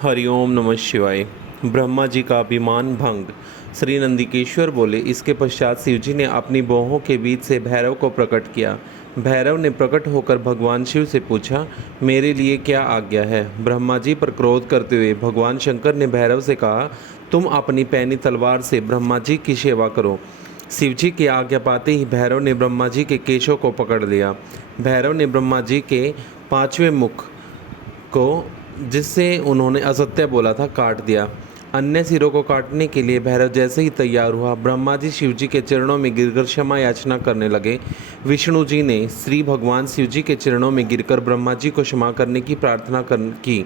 हरिओम नमः शिवाय। ब्रह्मा जी का अभिमान भंग। श्री नंदिकेश्वर बोले। इसके पश्चात शिवजी ने अपनी बाहों के बीच से भैरव को प्रकट किया। भैरव ने प्रकट होकर भगवान शिव से पूछा, मेरे लिए क्या आज्ञा है। ब्रह्मा जी पर क्रोध करते हुए भगवान शंकर ने भैरव से कहा, तुम अपनी पैनी तलवार से ब्रह्मा जी की सेवा करो। शिवजी की आज्ञा पाते ही भैरव ने ब्रह्मा जी के केशों को पकड़ लिया। भैरव ने ब्रह्मा जी के पांचवें मुख को, जिससे उन्होंने असत्य बोला था, काट दिया। अन्य सिरों को काटने के लिए भैरव जैसे ही तैयार हुआ, ब्रह्मा जी शिव जी के चरणों में गिरकर क्षमा याचना करने लगे। विष्णु जी ने श्री भगवान शिव जी के चरणों में गिरकर ब्रह्मा जी को क्षमा करने की प्रार्थना की।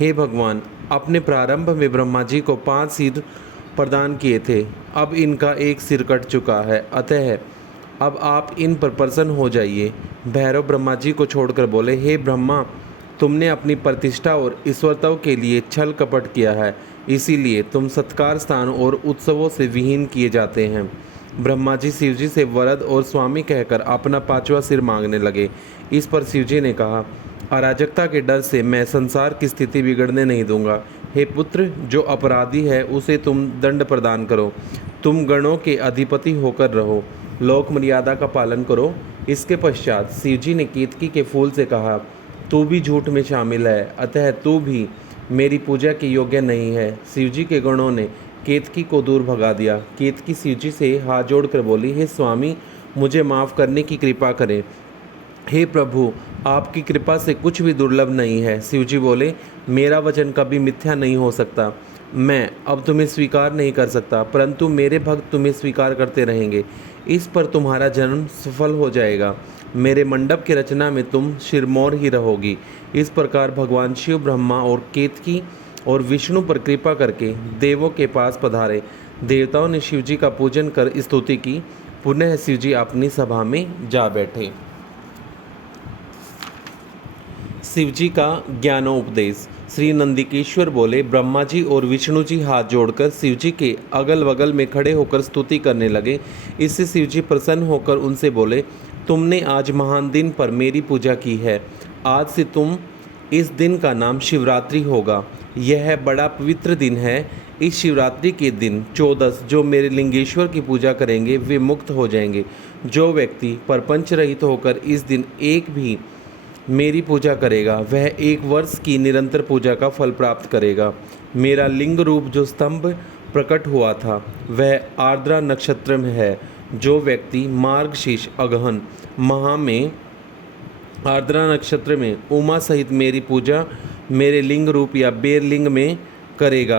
हे भगवान, अपने प्रारंभ में ब्रह्मा जी को 5 सिर प्रदान किए थे, अब इनका एक सिर कट चुका है, अतः अब आप इन पर प्रसन्न हो जाइए। भैरव ब्रह्मा जी को छोड़कर बोले, हे ब्रह्मा, तुमने अपनी प्रतिष्ठा और ईश्वरत्व के लिए छल कपट किया है, इसीलिए तुम सत्कार स्थान और उत्सवों से विहीन किए जाते हैं। ब्रह्मा जी शिवजी से वरद और स्वामी कहकर अपना 5वां सिर मांगने लगे। इस पर शिवजी ने कहा, अराजकता के डर से मैं संसार की स्थिति बिगड़ने नहीं दूंगा। हे पुत्र, जो अपराधी है उसे तुम दंड प्रदान करो। तुम गणों के अधिपति होकर रहो, लोक मर्यादा का पालन करो। इसके पश्चात शिवजी ने केतकी के फूल से कहा, तू भी झूठ में शामिल है, अतः तू भी मेरी पूजा के योग्य नहीं है। शिवजी के गणों ने केतकी को दूर भगा दिया। केतकी शिवजी से हाथ जोड़कर बोली, हे स्वामी, मुझे माफ़ करने की कृपा करें। हे प्रभु, आपकी कृपा से कुछ भी दुर्लभ नहीं है। शिवजी बोले, मेरा वचन कभी मिथ्या नहीं हो सकता। मैं अब तुम्हें स्वीकार नहीं कर सकता, परंतु मेरे भक्त तुम्हें स्वीकार करते रहेंगे। इस पर तुम्हारा जन्म सफल हो जाएगा। मेरे मंडप की रचना में तुम शिरमौर ही रहोगी। इस प्रकार भगवान शिव ब्रह्मा और केतकी और विष्णु पर कृपा करके देवों के पास पधारे। देवताओं ने शिवजी का पूजन कर स्तुति की। पुनः शिवजी अपनी सभा में जा बैठे। शिवजी का ज्ञानोपदेश। श्री नंदिकेश्वर बोले, ब्रह्मा जी और विष्णु जी हाथ जोड़कर शिवजी के अगल बगल में खड़े होकर स्तुति करने लगे। इससे शिवजी प्रसन्न होकर उनसे बोले, तुमने आज महान दिन पर मेरी पूजा की है। आज से इस दिन का नाम शिवरात्रि होगा। यह बड़ा पवित्र दिन है। इस शिवरात्रि के दिन 14 जो मेरे लिंगेश्वर की पूजा करेंगे वे मुक्त हो जाएंगे। जो व्यक्ति प्रपंच रहित होकर इस दिन एक भी मेरी पूजा करेगा, वह 1 वर्ष की निरंतर पूजा का फल प्राप्त करेगा। मेरा लिंग रूप जो स्तंभ प्रकट हुआ था, वह आर्द्रा नक्षत्र में है। जो व्यक्ति मार्गशीर्ष अगहन माह में आर्द्रा नक्षत्र में उमा सहित मेरी पूजा मेरे लिंग रूप या बेर लिंग में करेगा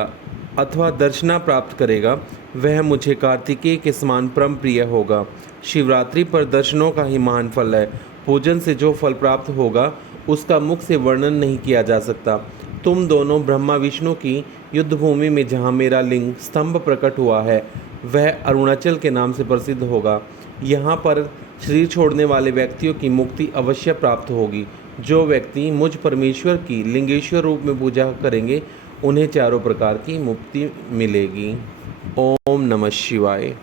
अथवा दर्शना प्राप्त करेगा, वह मुझे कार्तिकेय के समान परम प्रिय होगा। शिवरात्रि पर दर्शनों का ही महान फल है। पूजन से जो फल प्राप्त होगा उसका मुख से वर्णन नहीं किया जा सकता। तुम दोनों ब्रह्मा विष्णु की युद्ध भूमि में जहाँ मेरा लिंग स्तंभ प्रकट हुआ है, वह अरुणाचल के नाम से प्रसिद्ध होगा। यहाँ पर शरीर छोड़ने वाले व्यक्तियों की मुक्ति अवश्य प्राप्त होगी। जो व्यक्ति मुझ परमेश्वर की लिंगेश्वर रूप में पूजा करेंगे, उन्हें चारों प्रकार की मुक्ति मिलेगी। ओम नमः शिवाय।